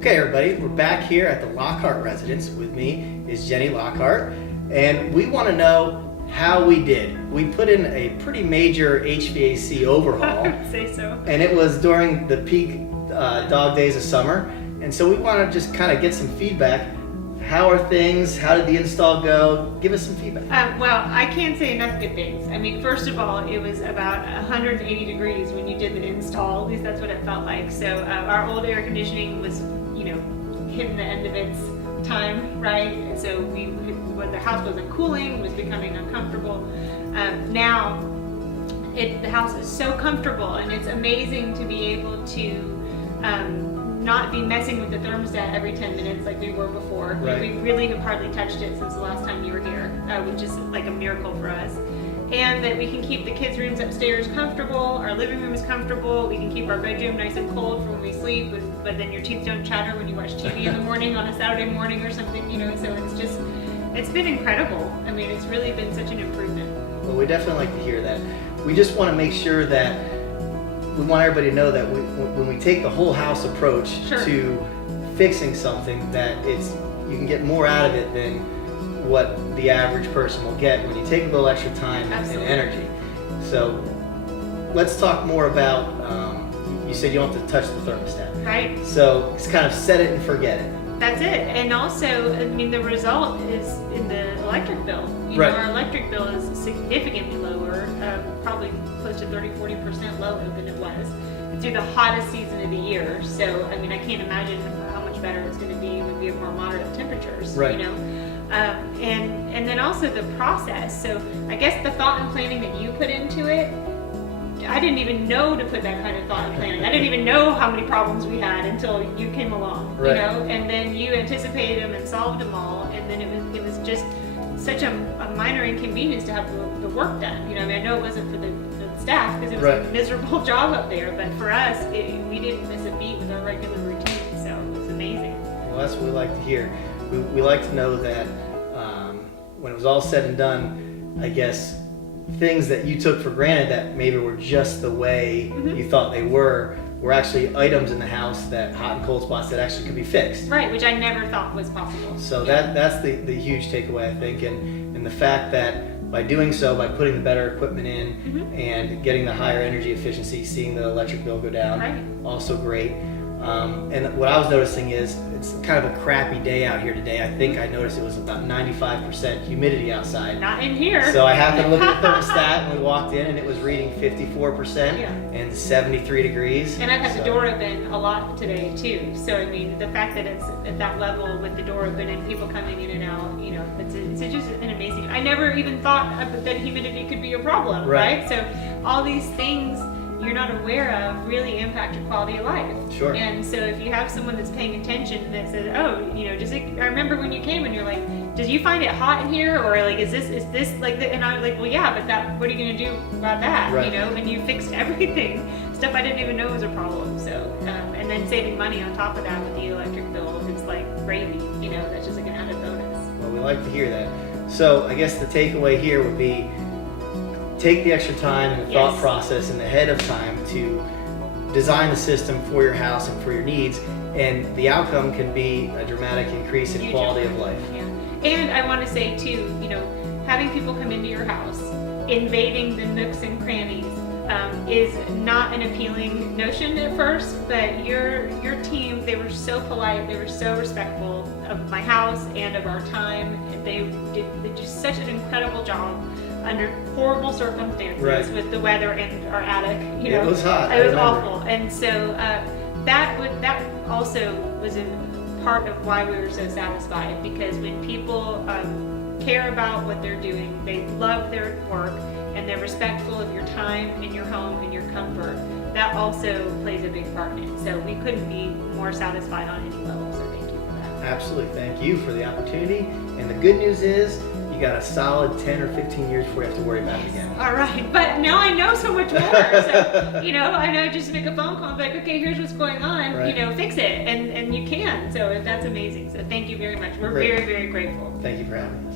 Okay, everybody, we're back here at the Lockhart residence. With me is Jenny Lockhart, and we want to know how we did. We put in a pretty major HVAC overhaul. I would say so. And it was during the peak dog days of summer, and so we want to just kind of get some feedback. How are things? How did the install go? Give us some feedback. Well, I can't say enough good things. I mean, first of all, it was about 180 degrees when you did the install. At least that's what it felt like. So our old air conditioning was, hitting the end of its time, right? And so when the house wasn't cooling, it was becoming uncomfortable. Now, the house is so comfortable, and it's amazing to be able to not be messing with the thermostat every 10 minutes like we were before. Right. We really have hardly touched it since the last time you were here, which is like a miracle for us. And that we can keep the kids' rooms upstairs comfortable, our living room is comfortable, we can keep our bedroom nice and cold for when we sleep, but then your teeth don't chatter when you watch TV in the morning on a Saturday morning or something, so it's been incredible. I mean, it's really been such an improvement. Well, we definitely like to hear that. We just want to make sure that we want everybody to know that when we take the whole house approach Sure. to fixing something, that you can get more out of it than what the average person will get when you take a little extra time and Absolutely. energy. So let's talk more about, you said you don't have to touch the thermostat. Right? So it's kind of set it and forget it. That's it. And also, I mean, the result is in the electric bill. Right. Our electric bill is significantly lower, probably close to 30-40% lower than it was through the hottest season of the year. So, I mean, I can't imagine how much better it's going to be when we have more moderate temperatures. Right. And then also the process. So, I guess the thought and planning that you put into it, I didn't even know to put that kind of thought and planning. I didn't even know how many problems we had until you came along, Right. and then you anticipated them and solved them all, and then it was just such a minor inconvenience to have the work done. I know it wasn't for the staff because it was Right. a miserable job up there, but for us, we didn't miss a beat with our regular routine, so it was amazing. Well, that's what we like to hear. We like to know that when it was all said and done, I guess things that you took for granted that maybe were just the way Mhm. you thought they were actually items in the house, that hot and cold spots that actually could be fixed. Right, which I never thought was possible. So Yeah. that's the huge takeaway, I think, and the fact that by doing so, by putting the better equipment in Mhm. and getting the higher energy efficiency, seeing the electric bill go down, Right. also great. And what I was noticing is it's kind of a crappy day out here today. I think I noticed it was about 95% humidity outside. Not in here. So I happened to look at the thermostat and we walked in and it was reading 54% Yeah. and 73 degrees. And I've had the So- door open a lot today too. So I mean, the fact that it's at that level with the door open and people coming in and out, it's just an amazing. I never even thought that humidity could be a problem, Right. right? So all these things you're not aware of really impact your quality of life. Sure. And so if you have someone that's paying attention that says, I remember when you came and you're like, "Does you find it hot in here, or like is this like?" And I'm like, "Well, yeah, but what are you gonna do about that?" Right. And you fixed everything, stuff I didn't even know was a problem. So, and then saving money on top of that with the electric bill, it's like gravy. That's just like an added bonus. Well, we like to hear that. So I guess the takeaway here would be take the extra time and the thought Yes. process and ahead of time to design the system for your house and for your needs, and the outcome can be a dramatic increase in Huge quality of improvement. life. Yeah. And I want to say too, having people come into your house, invading the nooks and crannies, is not an appealing notion at first. But your team, they were so polite, they were so respectful of my house and of our time. They did just such an incredible job under horrible circumstances Right. with the weather and our attic. It was hot, I It was remember. awful, and so that also was a part of why we were so satisfied, because when people care about what they're doing, they love their work, and they're respectful of your time and your home and your comfort, that also plays a big part in it. So we couldn't be more satisfied on any level, so thank you for that. Absolutely, thank you for the opportunity. And the good news is you got a solid 10 or 15 years before you have to worry about it again. All right, but now I know so much more. So, I know just make a phone call and be like, okay, here's what's going on, Right. fix it. And you can. So that's amazing. So thank you very much. We're Great. very, very grateful. Thank you for having me.